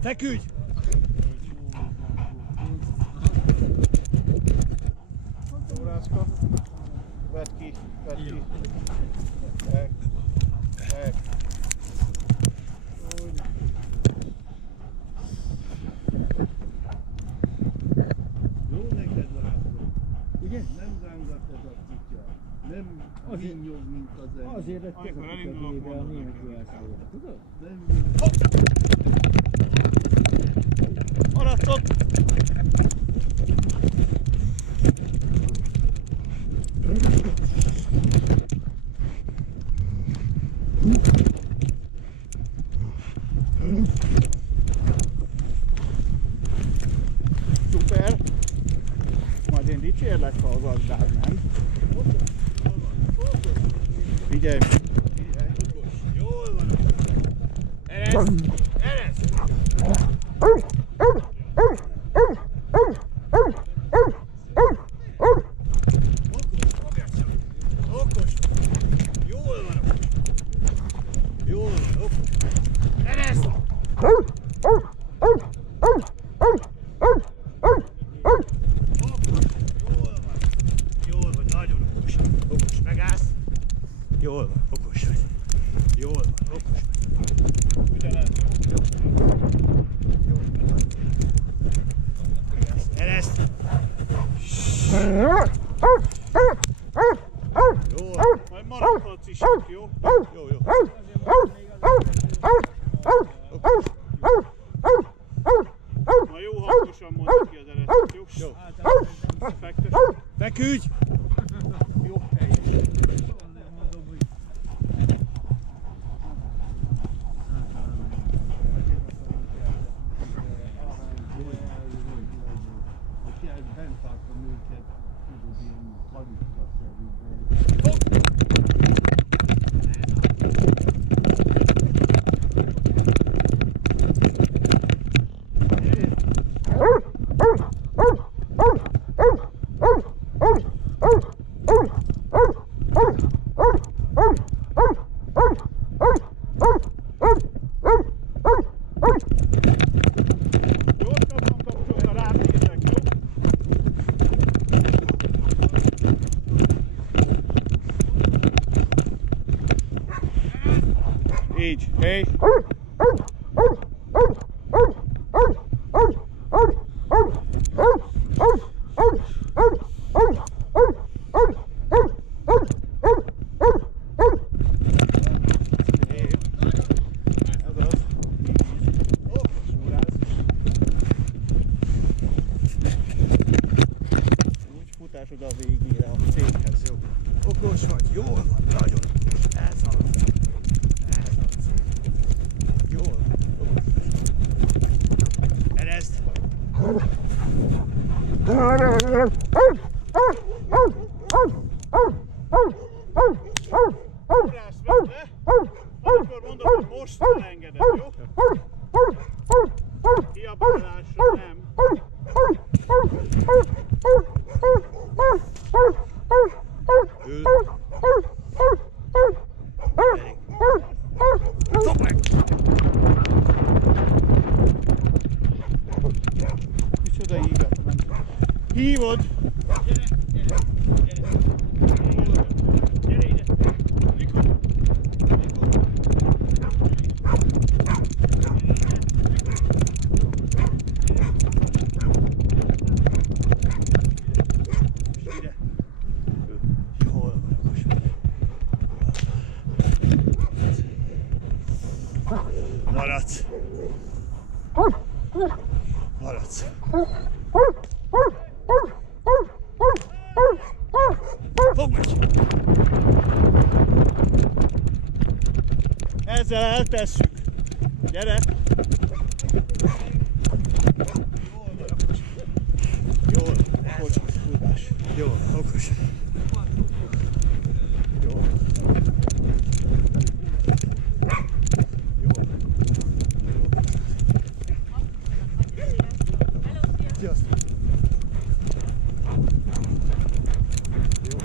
Feküdj! Órászka. Vedd ki, vedd ki. Meg. Meg. Úgy. Jó neked látod. Ugye? Nem rángat ez a kutya. Nem vinnyog, mint az ember. Azért lettek a kutyavébe a nélkül elszállóra, tudod? Nem vinnyog. Maradsz ott! Szuper! Majd én dicsérlek, ha a gazdád, nem? Figyelj! Jól van! Ereszt! Ereszt! Okos! Jól van! Jól van! Okos! Ereszt! Jól van, nagyon okos. Okos, megállsz. Jól van, okos vagy. Jól van, okos vagy. Ugyanez, jó? Jól van. Ereszt. Jól. Majd maradhatsz is, jó? Jó, jó. Na jó hangosan mondja ki az ereszt, jó? Jó. Fektes. Feküdj! Jó hely. Bent tartom őket, tudod, ilyen kaliska-szerűben. Gyorsabban kapcsolj, ha rád nézek, jó? Így, hely. Futás oda a végére, a céghez, jó? Okos vagy, jól van, nagyon okos. Ez az. Ez az. Jól van, okos. Ereszt. Forrás vedd le, amikor mondom, hogy most elengeded, jó? Kiabálásra nem. Ül. Fogd meg! Micsoda ívet ment. Hívod? Gyere, gyere, gyere. Gyere ide. Rico. Ide. Jól van, okos vagy. Maradsz. Maradsz. Fogd meg! Ezzel eltesszük. Gyere! Jól, okos tudás. Jól, okos. Jól. Jól. Sziasztok! Jó.